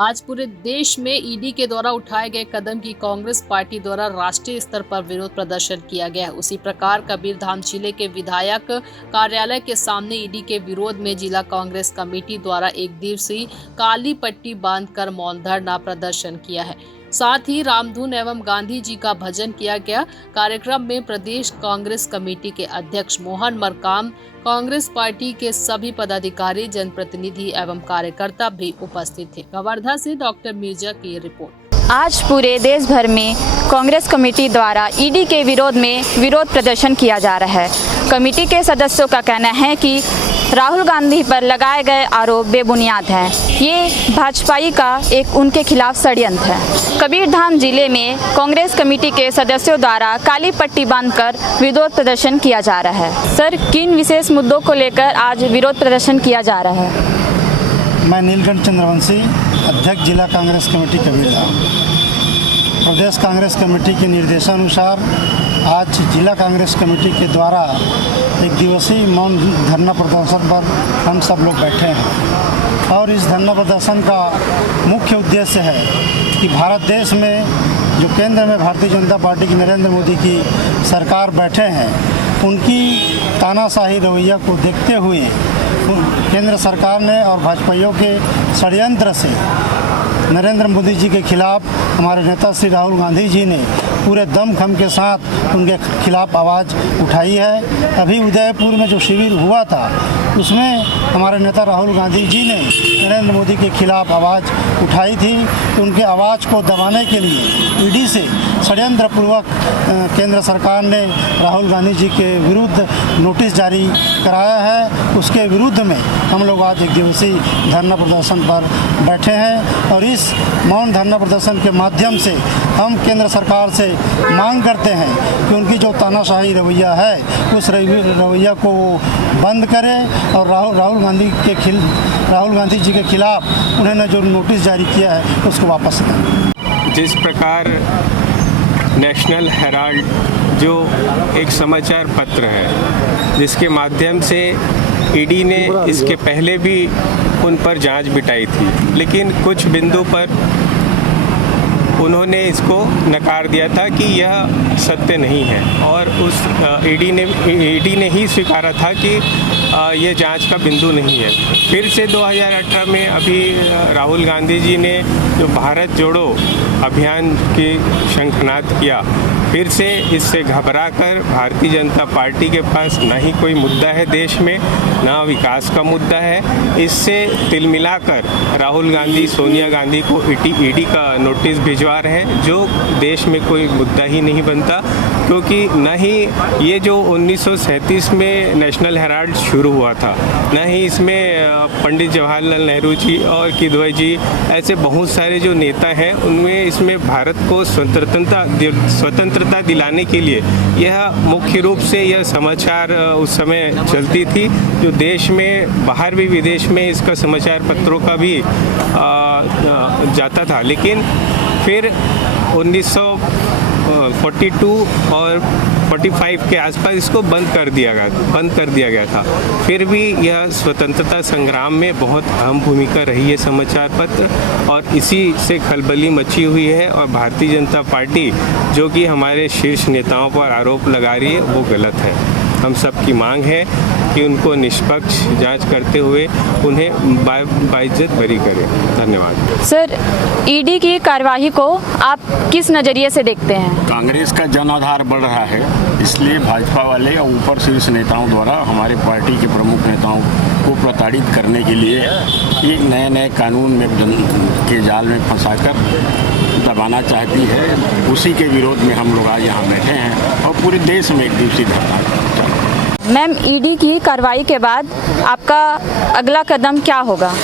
आज पूरे देश में ईडी के द्वारा उठाए गए कदम की कांग्रेस पार्टी द्वारा राष्ट्रीय स्तर पर विरोध प्रदर्शन किया गया। उसी प्रकार कबीरधाम जिले के विधायक कार्यालय के सामने ईडी के विरोध में जिला कांग्रेस कमेटी द्वारा एक दिवसीय काली पट्टी बांधकर मौन धरना प्रदर्शन किया है। साथ ही रामधुन एवं गांधी जी का भजन किया गया। कार्यक्रम में प्रदेश कांग्रेस कमेटी के अध्यक्ष मोहन मरकाम, कांग्रेस पार्टी के सभी पदाधिकारी, जनप्रतिनिधि एवं कार्यकर्ता भी उपस्थित थे। कवर्धा से डॉक्टर मिर्जा की रिपोर्ट। आज पूरे देश भर में कांग्रेस कमेटी द्वारा ईडी के विरोध में विरोध प्रदर्शन किया जा रहा है। कमेटी के सदस्यों का कहना है कि राहुल गांधी पर लगाए गए आरोप बेबुनियाद हैं। ये भाजपाई का एक उनके खिलाफ षड्यंत्र है। कबीरधाम जिले में कांग्रेस कमेटी के सदस्यों द्वारा काली पट्टी बांधकर विरोध प्रदर्शन किया जा रहा है। सर, किन विशेष मुद्दों को लेकर आज विरोध प्रदर्शन किया जा रहा है? मैं नीलकंठ चंद्रवंशी, अध्यक्ष जिला कांग्रेस कमेटी कबीरधाम। प्रदेश कांग्रेस कमेटी के निर्देशानुसार आज जिला कांग्रेस कमेटी के द्वारा एक दिवसीय मौन धरना प्रदर्शन पर हम सब लोग बैठे हैं और इस धरना प्रदर्शन का मुख्य उद्देश्य है कि भारत देश में जो केंद्र में भारतीय जनता पार्टी की नरेंद्र मोदी की सरकार बैठे हैं, उनकी तानाशाही रवैया को देखते हुए केंद्र सरकार ने और भाजपाइयों के षड्यंत्र से नरेंद्र मोदी जी के खिलाफ हमारे नेता श्री राहुल गांधी जी ने पूरे दमखम के साथ उनके खिलाफ आवाज़ उठाई है। अभी उदयपुर में जो शिविर हुआ था उसमें हमारे नेता राहुल गांधी जी ने नरेंद्र मोदी के खिलाफ आवाज़ उठाई थी। तो उनके आवाज़ को दबाने के लिए ईडी से षड्यंत्रपूर्वक केंद्र सरकार ने राहुल गांधी जी के विरुद्ध नोटिस जारी कराया है। उसके विरुद्ध में हम लोग आज एक दिवसीय धरना प्रदर्शन पर बैठे हैं और इस मौन धरना प्रदर्शन के माध्यम से हम केंद्र सरकार से मांग करते हैं कि उनकी जो तानाशाही रवैया है उस रवैया को बंद करें और राहुल गांधी जी के खिलाफ उन्होंने जो नोटिस जारी किया है उसको वापस लें। जिस प्रकार नेशनल हेराल्ड जो एक समाचार पत्र है जिसके माध्यम से ईडी ने इसके पहले भी उन पर जांच बिठाई थी, लेकिन कुछ बिंदु पर उन्होंने इसको नकार दिया था कि यह सत्य नहीं है और उस ईडी ने ही स्वीकारा था कि यह जांच का बिंदु नहीं है। फिर से 2018 में अभी राहुल गांधी जी ने जो भारत जोड़ो अभियान की शंखनाद किया, फिर से इससे घबराकर भारतीय जनता पार्टी के पास ना ही कोई मुद्दा है देश में, ना विकास का मुद्दा है। इससे तिलमिलाकर राहुल गांधी सोनिया गांधी को ईडी का नोटिस भिजवा रहे हैं जो देश में कोई मुद्दा ही नहीं बनता, क्योंकि न ही ये जो 1937 में नेशनल हेराल्ड शुरू हुआ था, न ही इसमें पंडित जवाहरलाल नेहरू जी और किदवई जी ऐसे बहुत सारे जो नेता हैं उनमें इसमें भारत को स्वतंत्रता दिलाने के लिए यह मुख्य रूप से यह समाचार उस समय चलती थी, जो देश में बाहर भी विदेश में इसका समाचार पत्रों का भी जाता था। लेकिन फिर 1942 और 45 के आसपास इसको बंद कर दिया गया था। फिर भी यह स्वतंत्रता संग्राम में बहुत अहम भूमिका रही है समाचार पत्र और इसी से खलबली मची हुई है और भारतीय जनता पार्टी जो कि हमारे शीर्ष नेताओं पर आरोप लगा रही है वो गलत है। हम सब की मांग है कि उनको निष्पक्ष जांच करते हुए उन्हें बाइज्जत बरी करें। धन्यवाद। सर, ईडी की कार्यवाही को आप किस नज़रिए से देखते हैं? कांग्रेस का जनाधार बढ़ रहा है, इसलिए भाजपा वाले और ऊपर शीर्ष नेताओं द्वारा हमारे पार्टी के प्रमुख नेताओं को प्रताड़ित करने के लिए एक नए कानून में के जाल में फंसाकर दबाना चाहती है। उसी के विरोध में हम लोग आज यहाँ बैठे हैं और पूरे देश में एक दिवसीय धरना। मैम, ईडी की कार्रवाई के बाद आपका अगला कदम क्या होगा?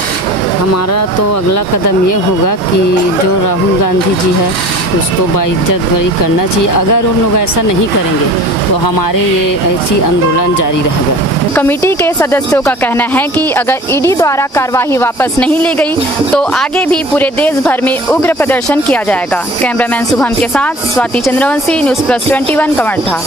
हमारा तो अगला कदम ये होगा कि जो राहुल गांधी जी है उसको बाइज्जत बरी करना चाहिए। अगर उन लोग ऐसा नहीं करेंगे तो हमारे ये ऐसी आंदोलन जारी रहेगा। कमेटी के सदस्यों का कहना है कि अगर ईडी द्वारा कार्यवाही वापस नहीं ली गई तो आगे भी पूरे देश भर में उग्र प्रदर्शन किया जाएगा। कैमरामैन शुभम के साथ स्वाति चंद्रवंशी, न्यूज़ प्लस 21 कवर्धा।